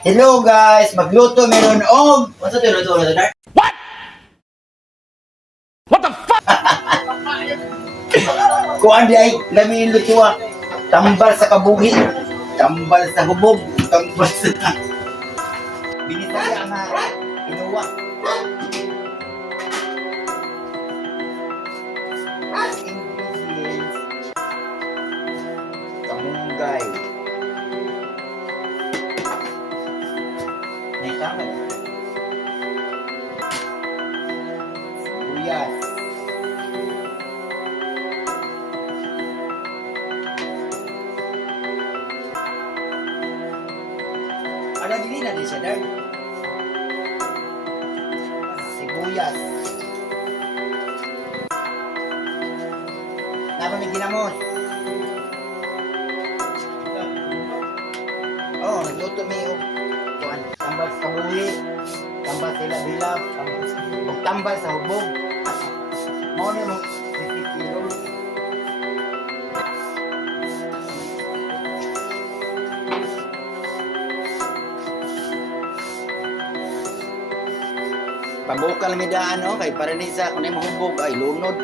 Hello guys, magluto meron og what's ito luto na Dark? What? What the fuck? Kuan di ay lami luto tambal sa kabuhi, tambal sa hubog, tambal sa binisaya nga inuwa. Ingredients kamunggay. Tama. Sibuyas. Ada gini na din siya, Dark. Sibuyas. Dapat may ginamos. Oh, nagluto may kuan. Tambal sa kabuhi, tambal sa ilab-ilab, tambal sa hubog. Mao ni mo 50 kilos. Pabukal mi daan kay para ni sa kunay mahubog ay lunod.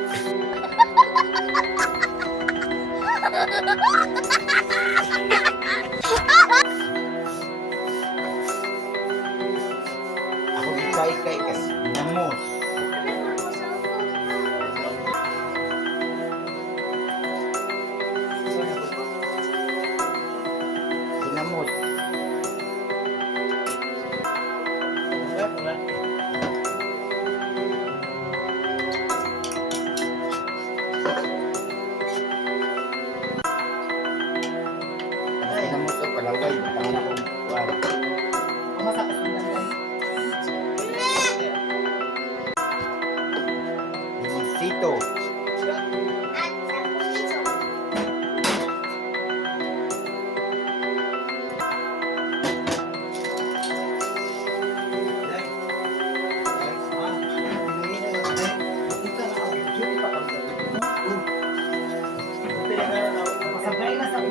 Ako ikay namos. Namos. Namos to palaway, tangan ako kuan. Kumasak ko ng Limoncito.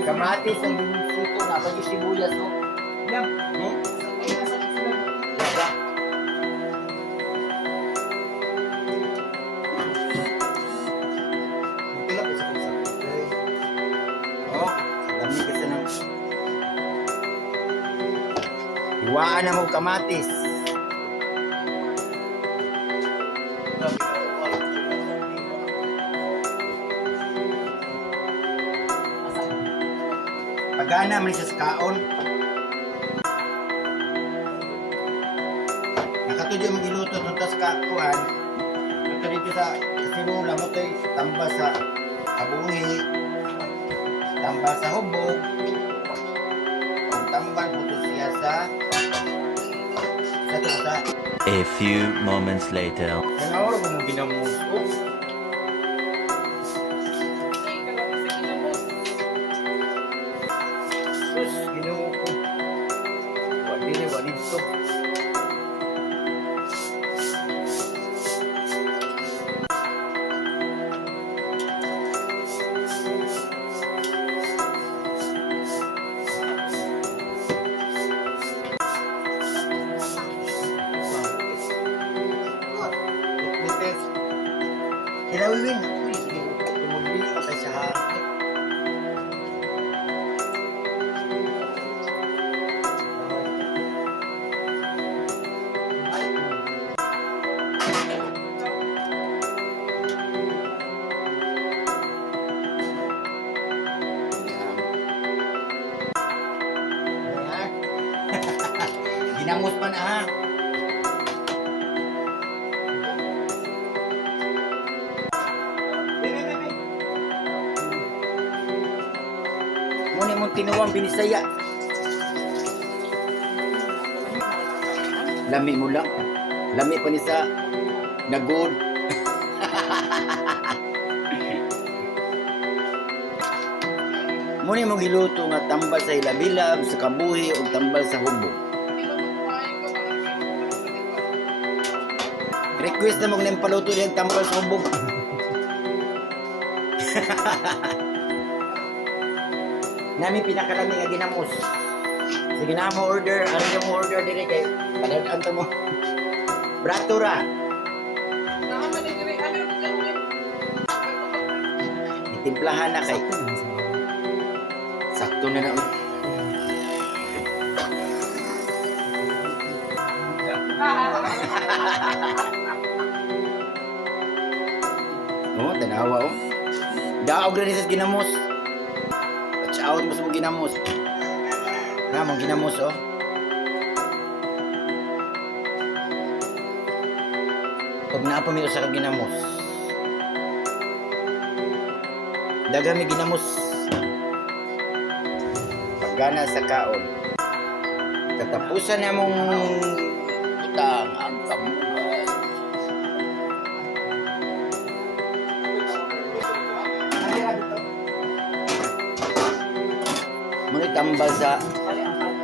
Kamatis ang limoncito na pag sibuyas no. Yan. No? Iwaan na mo kamatis. Pagana man siya sa kaon. Nakatudyo magiluto ng tas kakuan. Ito dito sa sinula mo tayo tambal sa kabuhi, tambal sa hubog, tambal puto siya sa A few moments later. Ano mo ginamos ko? Sus, ginoo ko. Walid to. Kilawin. Tumulbili ka sa harap. Ginamos pa na ha. Muna mong tinuwang binisaya. Lami mo lang. Lami pa ni sa nagod. Muna mong giluto nga tambal sa ilabilab, sa kabuhi o tambal sa hubog. Request na mo kung paluto niyang tambal sa hubog. Nami pinakalami nga ginamos. Sige na mo order. Ano yung mo order diri kay padagan to mo. Bratura. Itimplahan na kay. Sakto na na. Oh, tanawa oh. Daog rin sa ginamos. Watch out mo sa ginamos. Na mong ginamos oh. Pag naapamiyo sa ginamos. Dagami ginamos. Pagana sa kaon. Katapusan na mong utang ang kamuhay. Muna tambal sa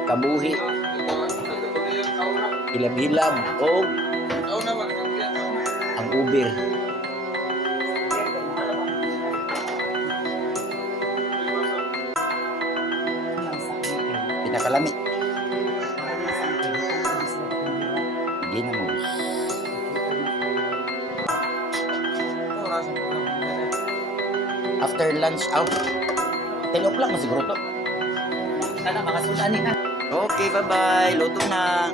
kabuhi. Hilab-hilab o ang ubir. Pinakalami. Ginamos. After lunch out. 10 o'clock na siguro to. Sana makasunan ni na. Okay, bye-bye. Luto na.